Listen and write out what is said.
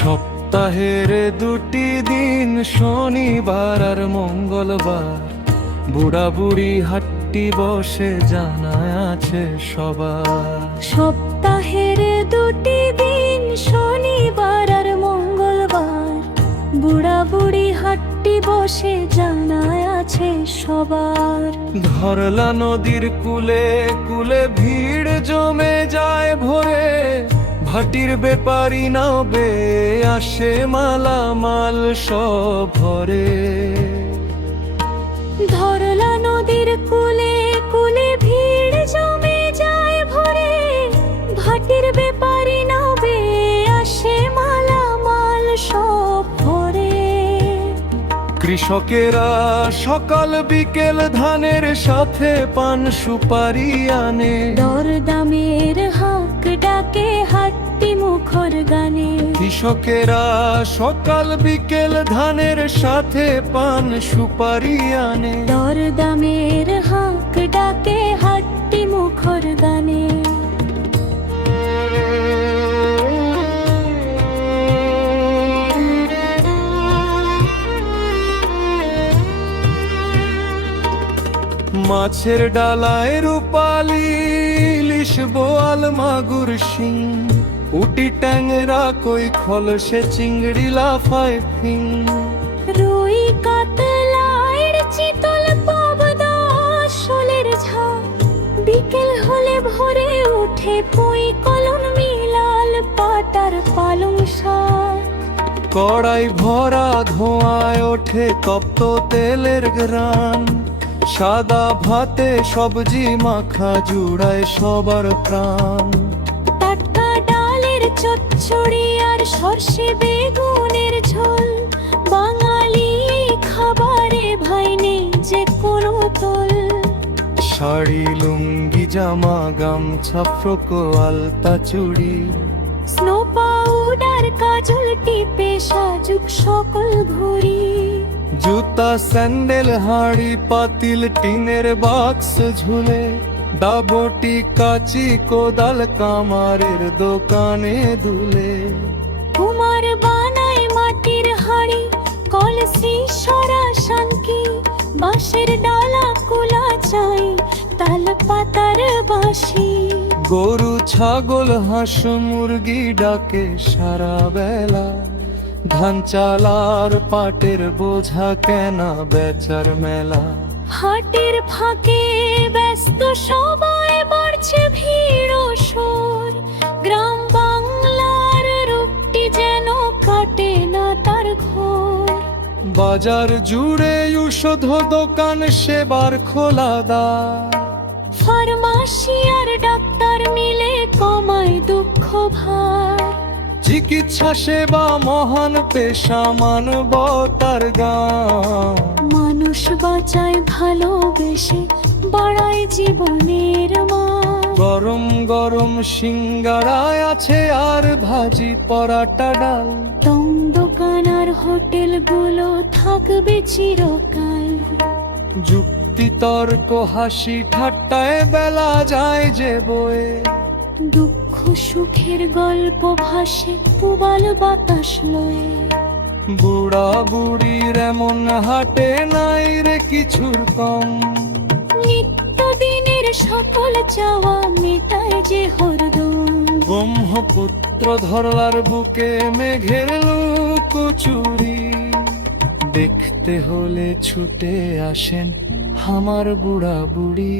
সপ্তাহের দুটি দিন শনিবার আর মঙ্গলবার বুড়া বুড়ি হাট্টি বসে জানা আছে সবার। সপ্তাহের দুটি দিন শনিবার আর মঙ্গলবার বুড়া বুড়ি হাট্টি বসে জানা আছে সবার। ধরলা নদীর কুলে কুলে ভিড় জমে যায় ভোরে, ভাটির বেপারি নাও বে আসে মালামাল সব ভরে। ধরলা নদীর কুলে কুলে ভিড় জমে যায় ভোরে, ভাটির বেপারি নাবে আসে মালামাল সব ভরে। কৃষকেরা সকাল বিকেল ধানের সাথে পান সুপারি আনে, দরদামের হাক ডাকে হাট্টি মুখর গানে। কৃষকেরা সকাল বিকেল ধানের সাথে পান সুপারি আনে, দরদামের হাক ডাকে হাট্টি মুখর গানে। মাছের ডালায় রূপালি ইলিশ বোয়াল মাগুর শিং, উটি ট্যাংরা কই খলসে চিংড়ি লাফায় ফিং। রুই কাতলার চিতল পাবদা শোলের ঝাল, বিকেল হলে ভরে উঠে পুঁই কলম মিলাল পাটার পালং শাক। কড়াই ভরা ধোঁয়ায় ওঠে তপ্ত তেলের ঘ্রাণ, সাদা ভাতে সবজি মাখা জুড়ায় সবার প্রাণ। টাটকা ডালের চচ্চড়ি আর সর্ষে বেগুনের ঝোল, বাঙালি খাবারে ভাই নেই যে কোনো তোল। শাড়ি লুঙ্গি জামা গামছা ফ্রক আলতা চুড়ি, স্নো পাউডার কাজল টিপে সাজুক সকল ঘুরি। জুতা স্যান্ডেল হাঁড়ি পাতিল টিনের বাক্স ঝুলে, দাবটি কাচি কোদাল কামারের দোকানে দুলে। কুমার বানায় মাটির হাড়ি কলসি সরা শাঙ্কি, বাঁশের ডালা কুলা চাই তাল পাতার বাঁশি। গরু ছাগল হাঁস মুরগি ডাকে সারা বেলা, ধান চালার পাটের বোঝা কেনা বেচার মেলা। হাটের ফাঁকে ব্যস্ত সবাই বাড়ছে ভিড় ও শোর, গ্রাম বাংলার রূপটি যেন কাটে না তার ঘোর। বাজার জুড়ে ঔষধ দোকান সেবার খোলা দ্বার, ফার্মাসি আর ডাক্তার মিলে কমায় দুঃখ ভার। চিকিৎসা সেবা মহান পেশা মানবতার গান, মানুষ বাঁচায় ভালোবেসে বাড়ায় জীবনের মান। গরম গরম সিঙ্গারায় আছে আর ভাজি পরাটা ডাল, দম দোকান আর হোটেলগুলো থাকবে চিরকাল। যুক্তি তর্ক হাসি ঠাট্টায় বেলা যায় যে বয়ে, দুঃখ সুখের গল্প ভাসে পুবাল বাতাস লয়ে। বুড়া বুড়ির এমন হাটে নাই রে কিছুর কম, নিত্যদিনের সকল চাওয়া মেটায় যে হরদম। ব্রহ্মপুত্র ধরলার বুকে মেঘের লুকোচুরি, দেখতে হলে ছুটে আসেন আমার বুড়া বুড়ি।